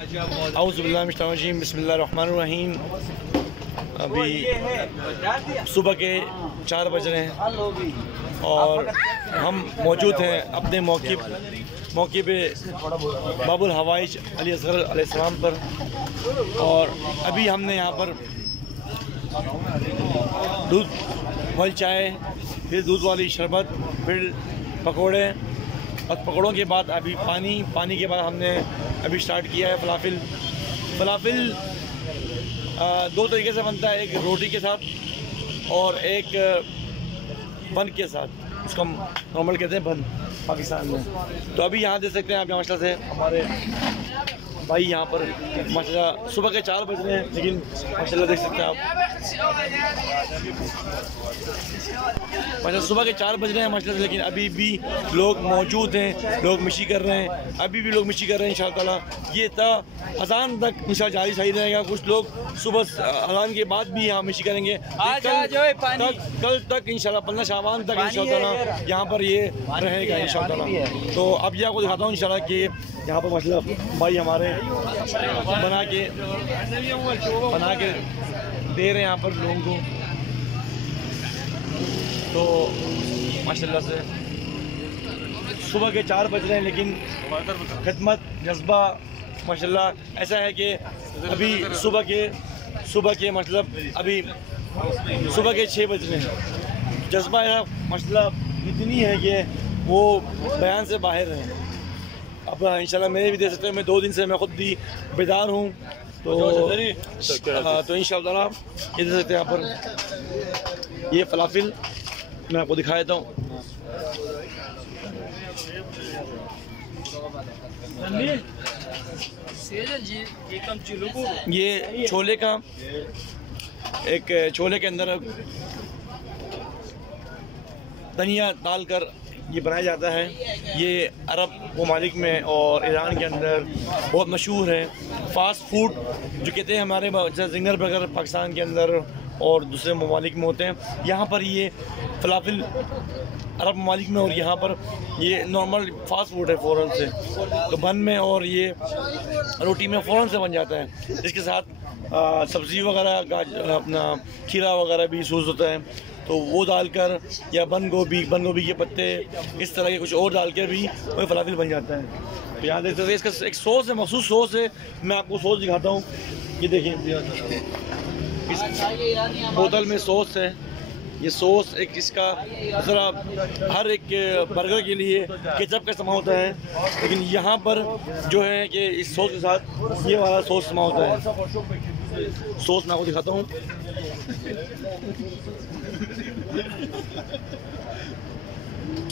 औज़ुबिल्लाहिमिनश्शैतानिर्रजीम बिस्मिल्लाहिर्रहमानिर्रहीम। अभी सुबह के 4 बज रहे हैं और हम मौजूद हैं अपने मौके पे बाबुल हवाइज अली असगर अलैहिस्सलाम पर। और अभी हमने यहाँ पर दूध वाली चाय, फिर दूध वाली शरबत, फिर पकोड़े, और पकौड़ों के बाद अभी पानी के बाद हमने अभी स्टार्ट किया है फलाफिल। 2 तरीके से बनता है, एक रोटी के साथ और एक बन के साथ। उसको हम नॉर्मल कहते हैं बन पाकिस्तान में। तो अभी यहाँ देख सकते हैं आप, माशाल्लाह से हमारे भाई यहाँ पर माशाल्लाह सुबह के 4 बज रहे हैं, लेकिन माशाल्लाह देख सकते हैं आप माशाल्लाह सुबह के 4 बज रहे हैं माशाल्लाह, लेकिन अभी भी लोग मौजूद हैं, लोग मिशी कर रहे हैं, अभी भी लोग मिशी कर रहे हैं। इंशाअल्लाह ताला ये अज़ान तक इंशाअल्लाह जारी सही रहेगा। कुछ लोग सुबह अज़ान के बाद भी यहाँ मिशी करेंगे। कल तक इंशाअल्लाह 15 शाबान तक इंशाअल्लाह यहाँ पर ये रहेगा इंशाअल्लाह। तो अब ये आपको दिखाता हूँ इंशाअल्लाह कि यहाँ पर माशाल्लाह भाई हमारे बना के दे रहे हैं यहाँ पर लोगों को। तो माशाल्लाह से सुबह के 4 बज रहे हैं, लेकिन खिदमत जज्बा माशाल्लाह ऐसा है कि अभी सुबह के मतलब अभी सुबह के 6 बज रहे हैं। जज्बा ऐसा माशाल्लाह इतनी है कि वो बयान से बाहर है। अब इंशाल्लाह मेरे भी दे सकते हैं, मैं 2 दिन से मैं खुद भी बेदार हूँ। तो इंशाल्लाह ये दे सकते हैं यहाँ पर। ये फलाफिल मैं आपको दिखा देता हूँ। ये छोले का एक छोले के अंदर धनिया डालकर ये बनाया जाता है। ये अरब ममालिक में और ईरान के अंदर बहुत मशहूर है। फ़ास्ट फूड जो कहते हैं हमारे जिंगर बर्गर पाकिस्तान के अंदर और दूसरे ममालिक में होते हैं, यहाँ पर ये फलाफिल अरब ममालिक में, और यहाँ पर ये नॉर्मल फ़ास्ट फूड है फ़ौरन से। तो बन में और ये रोटी में फ़ौरन से बन जाता है। इसके साथ सब्ज़ी वगैरह अपना खीरा वगैरह भी यूज़ होता है, तो वो डालकर या बंद गोभी के पत्ते इस तरह के कुछ और डालकर भी वही फलाफिल बन जाता है। तो यहाँ देख सकते हैं इसका एक सॉस है, मखसूस सॉस है। मैं आपको सॉस दिखाता हूँ। ये देखिए इस बोतल में सॉस है। ये सॉस एक इसका ज़रा हर एक बर्गर के लिए केचप का इस्तेमाल होता है, लेकिन यहाँ पर जो है कि इस सॉस के साथ ये वाला सॉस इस्तेमाल होता है। सॉस मैं आपको दिखाता हूँ।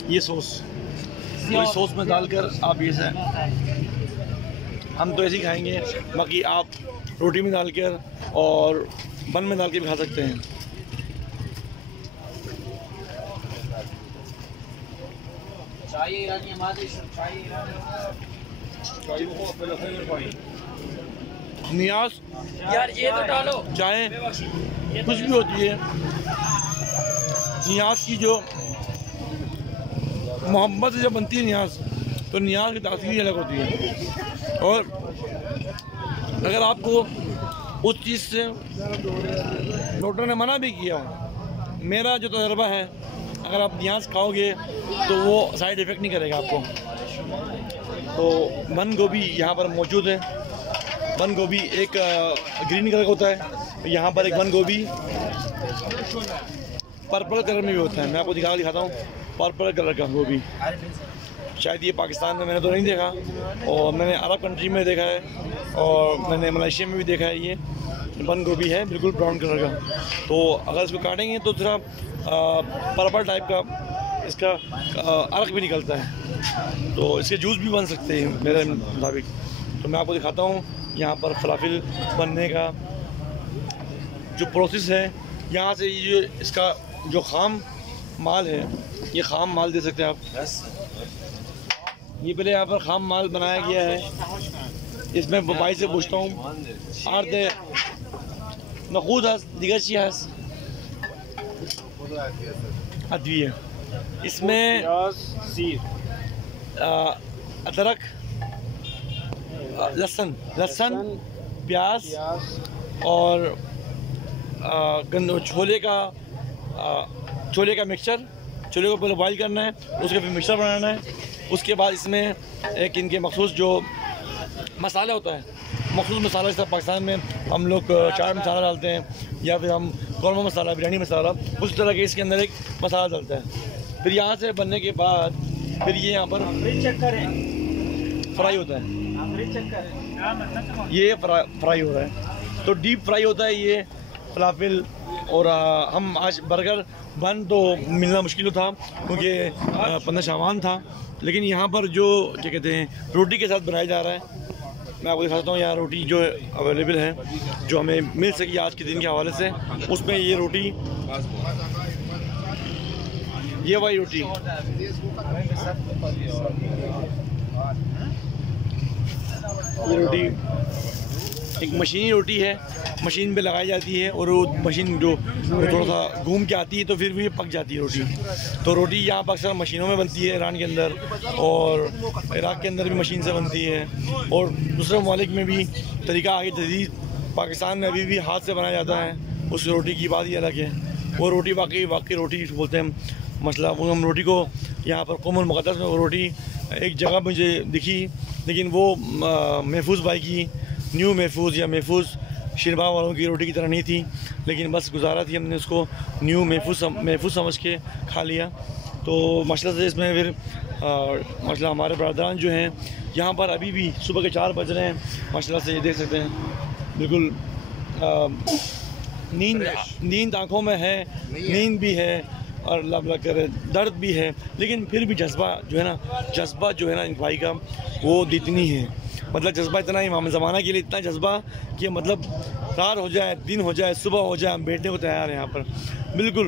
ये सॉस में डालकर आप ये से हम तो ऐसे ही खाएंगे, बाकी आप रोटी में डालकर और बन में डाल के भी खा सकते हैं। नियाज यार ये तो डालो, चाहे कुछ भी होती है, नियाज की जो मोहब्बत से जब बनती है नियाज, तो नियाज की तासीर अलग होती है। और अगर आपको उस चीज़ से डॉक्टर ने मना भी किया हो, मेरा जो तजर्बा है, अगर आप नियाज खाओगे तो वो साइड इफ़ेक्ट नहीं करेगा आपको। तो बंद गोभी यहाँ पर मौजूद है। बंद गोभी एक ग्रीन कलर का होता है, यहाँ पर एक बंद गोभी पर्पल कलर में भी होता है। मैं आपको दिखाता हूँ पर्पल कलर का गोभी। शायद ये पाकिस्तान में मैंने तो नहीं देखा, और मैंने अरब कंट्री में देखा है, और मैंने मलेशिया में भी देखा है। ये बंद गोभी है बिल्कुल ब्राउन कलर का। तो अगर इसको काटेंगे तो थोड़ा पर्पल टाइप का इसका अर्क भी निकलता है, तो इसके जूस भी बन सकते हैं मेरे मुताबिक। तो मैं आपको दिखाता हूँ यहाँ पर फलाफिल बनने का जो प्रोसेस है। यहाँ से ये इसका जो खाम माल है, ये खाम माल दे सकते हैं आप। ये पहले यहाँ पर खाम माल बनाया गया है। इसमें भाई से पूछता हूँ, आर्दे नखूद दिगर चीज़ अदविया, इसमें अदरक, लहसुन प्याज और छोले का मिक्सचर। छोले को पहले बॉईल करना है, उसके फिर मिक्सचर बनाना है। उसके बाद इसमें एक इनके मखसूस जो मसाला होता है, मखसूस मसाला, जैसे पाकिस्तान में हम लोग चाट मसाला डालते हैं या फिर हम कौरमा मसाला, बिरयानी मसाला, उस तरह के इसके अंदर एक मसाला डालता है। फिर यहाँ से बनने के बाद फिर ये यहाँ पर फ्राई होता है, ये फ्राई हो रहा है, तो डीप फ्राई होता है ये फलाफिल। और हम आज बर्गर बन तो मिलना मुश्किल था क्योंकि 15 शाबान था, लेकिन यहाँ पर जो क्या कहते हैं रोटी के साथ बनाया जा रहा है। मैं आपको दिखाता हूँ यहाँ रोटी जो अवेलेबल है, जो हमें मिल सकी आज के दिन के हवाले से। उसमें ये रोटी, ये वाली रोटी, ये रोटी एक मशीनी रोटी है, मशीन पे लगाई जाती है और वो मशीन जो थोड़ा सा घूम के आती है तो फिर भी पक जाती है रोटी। तो रोटी यहाँ पर अक्सर मशीनों में बनती है, ईरान के अंदर और इराक़ के अंदर भी मशीन से बनती है, और दूसरे ममालिक में भी तरीका आगे जदीद। पाकिस्तान में अभी भी हाथ से बनाया जाता है, उस रोटी की बात ही अलग है। वो रोटी वाकई रोटी बोलते हैं मसला। वो हम रोटी को यहाँ पर क़ौमुल मुक़द्दस में वो रोटी एक जगह मुझे दिखी, लेकिन वो महफूज भाई की न्यू महफूज या महफूज शिरबा वालों की रोटी की तरह नहीं थी, लेकिन बस गुजारा थी, हमने उसको न्यू महफूज समझ के खा लिया। तो मसला से इसमें फिर मसला हमारे बरदरान जो हैं यहाँ पर अभी भी सुबह के 4 बज रहे हैं। मसला से ये देख सकते हैं बिल्कुल नींद आँखों में है, नींद भी है और लब करे दर्द भी है, लेकिन फिर भी जज्बा जो है ना इन भाई का वो जितनी है, मतलब जज्बा इतना इमाम ज़माना के लिए इतना जज्बा कि मतलब रात हो जाए, दिन हो जाए, सुबह हो जाए, हम बैठने को तैयार हैं यहाँ पर। बिल्कुल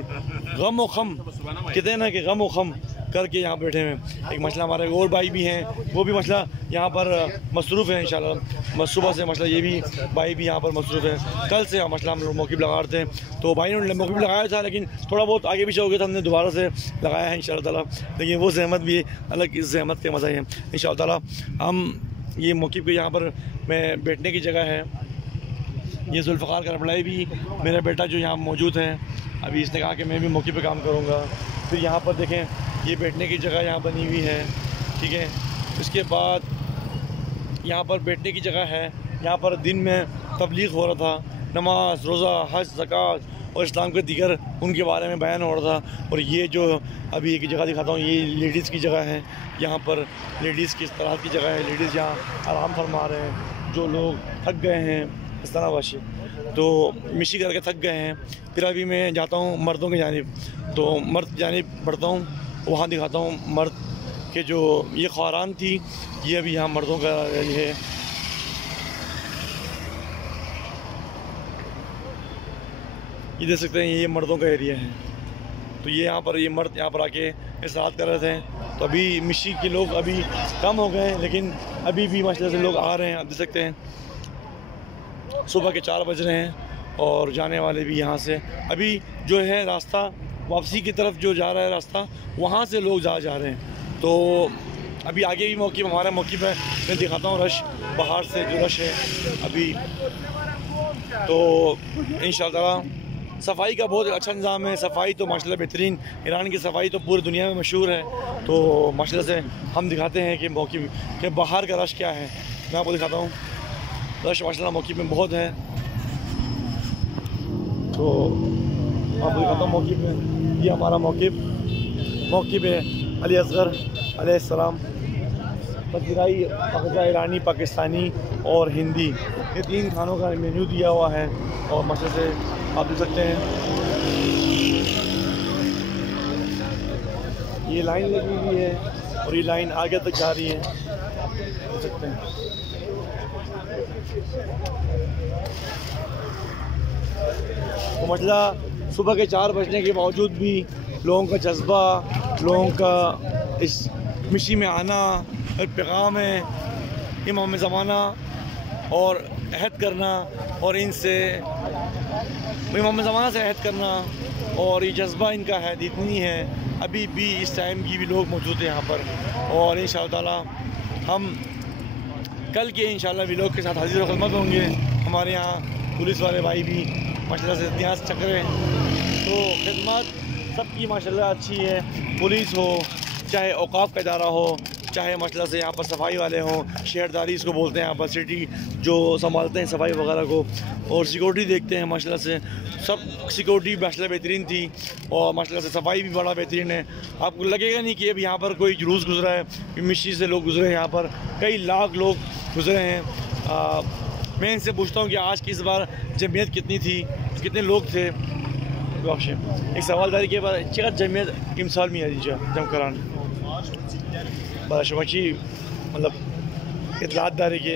गम व खम कहते हैं ना कि गम व खम करके यहाँ बैठे हैं। एक मसला हमारे और भाई भी हैं, वो भी मसला यहाँ पर मसरूफ़ है इंशाल्लाह। सुबह से मसला ये भी भाई भी यहाँ पर मसरूफ़ है। कल से मसला हम लोग मौक़िफ़ लगा रहे थे, तो भाई ने मौक़िफ़ लगाया था, लेकिन थोड़ा बहुत आगे पीछे हो गया था, हमने दोबारा से लगाया है इंशाल्लाह ताला। लेकिन वो ज़हमत भी अलग, इस ज़हमत के मज़ा है इंशाल्लाह ताला। हम ये मौक़िफ़ पे यहाँ पर मैं बैठने की जगह है। ये जुल्फ़कार करबलाई भी मेरा बेटा जो यहाँ मौजूद है, अभी इसने कहा कि मैं भी मौक़िफ़ पे काम करूँगा। फिर यहाँ पर देखें ये बैठने की जगह यहाँ बनी हुई है, ठीक है। इसके बाद यहाँ पर बैठने की जगह है। यहाँ पर दिन में तबलीग हो रहा था, नमाज, रोज़ा, हज, ज़कात और इस्लाम के दीगर उनके बारे में बयान हो रहा था। और ये जो अभी एक जगह दिखाता हूँ, ये लेडीज़ की जगह है। यहाँ पर लेडीज़ की इस्तराहत की जगह है, लेडीज़ यहाँ आराम फरमा रहे हैं। जो लोग थक गए हैं इस तरह वाशी, तो मिशी करके थक गए हैं। फिर अभी मैं जाता हूँ मर्दों की जानिब, तो मर्द जानिब बढ़ता हूँ, वहाँ दिखाता हूँ मर्द के जो ये ख़वारान थी, ये अभी यहाँ मर्दों का ये है। ये देख सकते हैं ये मर्दों का एरिया है। तो ये यहाँ पर ये मर्द यहाँ पर आके इस्तराहत कर रहे थे। तो अभी मिशी के लोग अभी कम हो गए, लेकिन अभी भी माशाल्लाह से लोग आ रहे हैं। आप देख सकते हैं सुबह के 4 बज रहे हैं और जाने वाले भी यहाँ से अभी जो है रास्ता वापसी की तरफ जो जा रहा है रास्ता, वहाँ से लोग जा रहे हैं। तो अभी आगे भी मौक़िफ़ हमारा मौक़िफ़ है, मैं दिखाता हूँ रश बाहर से जो रश है अभी। तो इंशाअल्लाह सफाई का बहुत अच्छा इंतज़ाम है। सफाई तो माशाल्लाह बेहतरीन, ईरान की सफाई तो पूरी दुनिया में मशहूर है। तो माशाल्लाह से हम दिखाते हैं कि मौक़िफ़ के बाहर का रश क्या है। मैं आपको दिखाता हूँ, रश माशाल्लाह मौक़िफ़ में बहुत है। तो आपको दिखाता हूँ मौक़िफ़ में, ये हमारा मौक़िफ़ है अली असगर अलैहिस्सलाम। पजीराई फ़ज़ा ईरानी, पाकिस्तानी और हिंदी, ये 3 खानों का मेन्यू दिया हुआ है। और माशाल्लाह से आप देख सकते हैं ये लाइन लगी हुई है और ये लाइन आगे तक जा रही है, देख सकते हैं। तो मसला सुबह के 4 बजने के बावजूद भी लोगों का जज्बा, लोगों का इस मिशी में आना, पैगाम है इमाम ज़माना और अहद करना, और इनसे इमाम ज़माना से अहद करना, और ये जज्बा इनका है इतनी है। अभी भी इस टाइम की भी लोग मौजूद हैं यहाँ पर, और इंशाअल्लाह ताला हम कल के इंशाल्लाह व्लॉग के साथ हाजिर खिदमत होंगे। हमारे यहाँ पुलिस वाले भाई भी माशाल्लाह से इतिहास चक्रे, तो खिदमत सबकी माशाल्लाह अच्छी है। पुलिस हो, चाहे औकाफ का इदारा हो, चाहे माशाल्लाह से यहाँ पर सफाई वाले हों, शहरदारी इसको बोलते हैं यहाँ पर, सिटी जो संभालते हैं सफाई वगैरह को, और सिक्योरिटी देखते हैं माशाल्लाह से। सब सिक्योरिटी माशाल्लाह बेहतरीन थी और माशाल्लाह से सफाई भी बड़ा बेहतरीन है। आपको लगेगा नहीं कि अब यहाँ पर कोई जुलूस गुजरा है, मिशी से लोग गुजरे हैं, यहाँ पर कई लाख लोग गुजरे हैं। मैं इनसे पूछता हूँ कि आज की इस बार जमीयत कितनी थी, कितने लोग थे। एक सवालदारी के बाद चेक जमीयत इमसाल में आदीजा जमकरान बशमची मतलब इतलात दारी के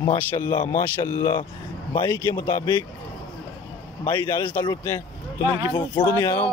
माशाल्लाह माशाल्लाह। भाई के मुताबिक भाई इदारे से ताल्लुक़ रखते हैं, तो मैं इनकी फ़ोटो नहीं आ रहा हूँ।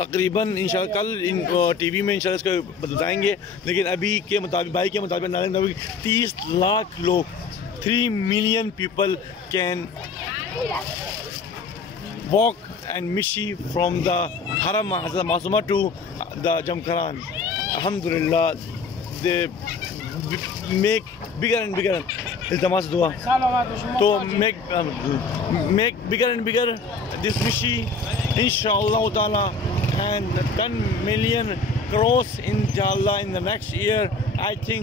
तकरीबन इंशाल्लाह कल इन टीवी में इंशाल्लाह इसको बताएंगे, लेकिन अभी के मुताबिक भाई के मुताबिक 30 लाख लोग 3 million people can walk and mishi from the Haram Hazrat Masuma to the Jamkaran. Alhamdulillah, they make bigger and bigger. Iltamas dua. So make bigger and bigger this mishi, inshallah ta'ala, and 10 million cross inshallah in the next year. I think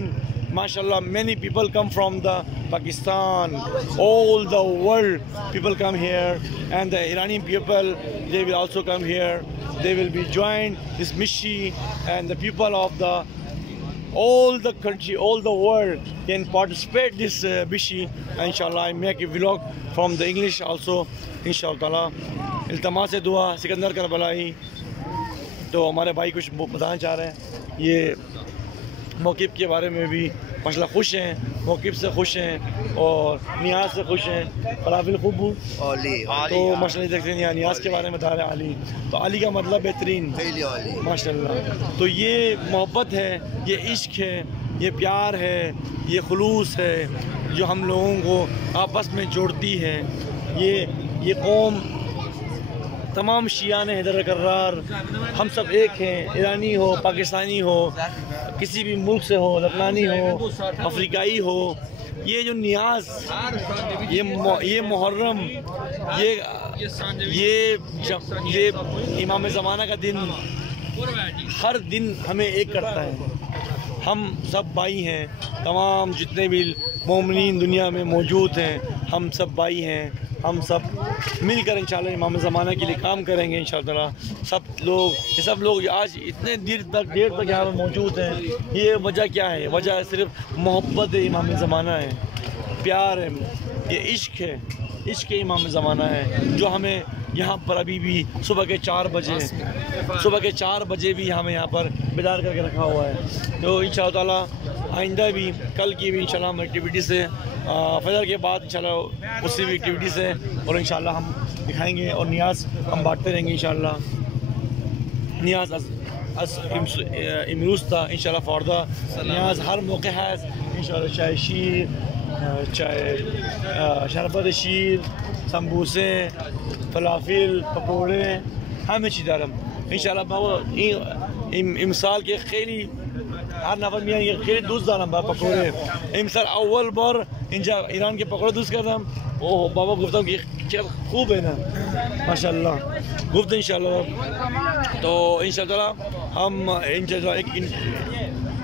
mashallah many people come from the Pakistan, all the world people come here, and the Iranian people, they will also come here. They will be joined this mishi, and the people of the all the country, all the world can participate this mishi. Inshallah, I make a vlog from the English also, inshallah. इल्तमास दुआ सिकंदर करबलाई। तो हमारे भाई कुछ बताना चाह रहे हैं, ये मौक़िफ़ के बारे में भी माशाल्लाह खुश हैं, मौक़िफ़ से खुश हैं और नियाज़ से खुश हैं। फलाफिल खूब तो माशाल्लाह देखते हैं यहाँ नियाज़ के बारे में बता रहे हैं अली, तो अली का मतलब बेहतरीन माशाल्लाह। तो ये मोहब्बत है, ये इश्क है, ये प्यार है, ये खुलूस है जो हम लोगों को आपस में जोड़ती है। ये कौम तमाम शियान हैदर कर्रार, हम सब एक हैं, ईरानी हो, पाकिस्तानी हो, किसी भी मुल्क से हो, लबनानी हो, अफ्रीकाई हो। ये जो नियाज़, ये मुहर्रम, ये इमाम ज़माना का दिन हर दिन हमें एक करता है। हम सब भाई हैं, तमाम जितने भी मोमिनीन दुनिया में मौजूद हैं, हम सब भाई हैं। हम सब मिलकर इंशाल्लाह इमाम ज़माना के लिए काम करेंगे इंशाल्लाह। सब लोग आज इतने देर तक यहाँ पर मौजूद हैं। ये वजह क्या है? वजह सिर्फ मोहब्बत इमाम ज़माना है, प्यार है, ये इश्क है, इश्क इमाम ज़माना है जो हमें यहाँ पर अभी भी सुबह के 4 बजे भी हमें यहाँ पर बेदार करके रखा हुआ है। तो इंशाअल्लाह ताला आइंदा भी, कल की भी इंशाल्लाह हम एक्टिविटी से, फजर के बाद इंशाल्लाह उसी भी एक्टिविटी से और इंशाल्लाह हम दिखाएंगे और नियाज़ हम बांटते रहेंगे इंशाल्लाह। नियाज़ इमरूज था इंशाल्लाह फ़ौरदा नियाज़ हर मौके है इंशाल्लाह, चाहे शीर, चाहे शरबत शीर, समबूसे, फलाफिल, पकौड़े, हमें चीज़ दारम इंशाल्लाह बाबा इमसाल के खैली हर नफर में ये खैली दूध दारम बाबा पकौड़े इमसाल अव्वल बार इंजा ईरान के पकौड़े दूध करता हम। ओह बाबा गुफ्ता कि क्या खूब है ना माशाल्लाह गुफ्त इंशाल्लाह। तो इंशाल्लाह हम इंशाल्लाह एक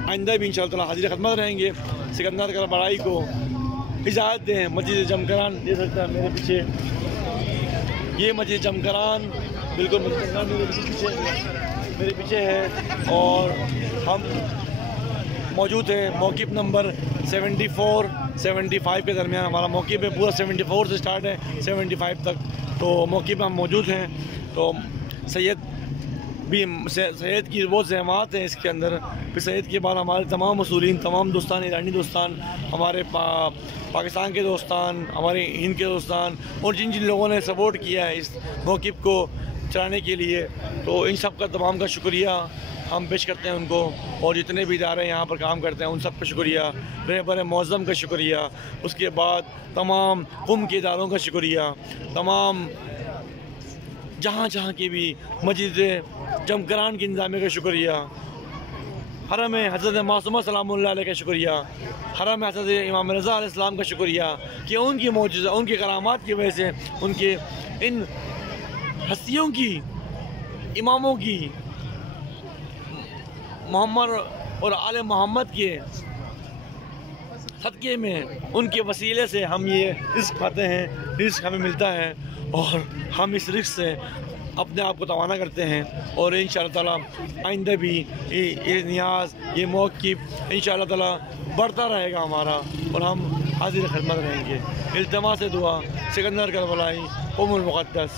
आइंदा भी इंशाल्लाह हाजिर खदमत रहेंगे। सिकंदर का बड़ाई को इजाज़त दें। मस्जिद जमकरान दे सकता है मेरे पीछे, ये मस्जिद जमकरान बिल्कुल मेरे पीछे है और हम मौजूद हैं मौक़िफ़ नंबर 74-75 के दरमियान। हमारा मौक़िफ़ है पूरा 74 से स्टार्ट है 75 तक, तो मौक़िफ़ में हम मौजूद हैं। तो सैयद की बहुत जहमात हैं इसके अंदर। फिर सैयद के बाद हमारे तमाम मसूलीन, तमाम दोस्तान, ईरानी दोस्तान, हमारे पाकिस्तान के दोस्तान, हमारे हिंद के दोस्तान और जिन जिन लोगों ने सपोर्ट किया है इस मौक़िफ़ को चलाने के लिए, तो इन सब का तमाम का शुक्रिया। हम पेश करते हैं उनको, और जितने भी इदारे यहाँ पर काम करते हैं उन सब का शुक्रिया, रहबर मौज़म का शुक्रिया, उसके बाद तमाम कुम के इदारों का शुक्रिया, तमाम जहाँ जहाँ की भी मस्जिद जमकरान की इंतज़ामिया का शुक्रिया, हरम हज़रत मासूमा सलामुल्लाह अलैह का शुक्रिया, हरम हज़रत इमाम रज़ा अलैहिस्सलाम का शुक्रिया कि उनकी मौजूदा उनके करामात की वजह से, उनके इन हस्तियों की, इमामों की, मोहम्मद और आले मोहम्मद के सदक़े में, उनके वसीले से हम ये रिज़्क़ पाते हैं, रिज़्क़ हमें मिलता है और हम इस रिज़्क़ से अपने आप को तवाना करते हैं। और इंशाअल्लाह ताला आइंदा भी ये नियाज़, ये मौक़िफ़ इंशाअल्लाह ताला बढ़ता रहेगा हमारा, और हम हाज़िर खिदमत रहेंगे। इल्तिमास दुआ, सिकंदर करबलाई, उम्मुल मुक़द्दस।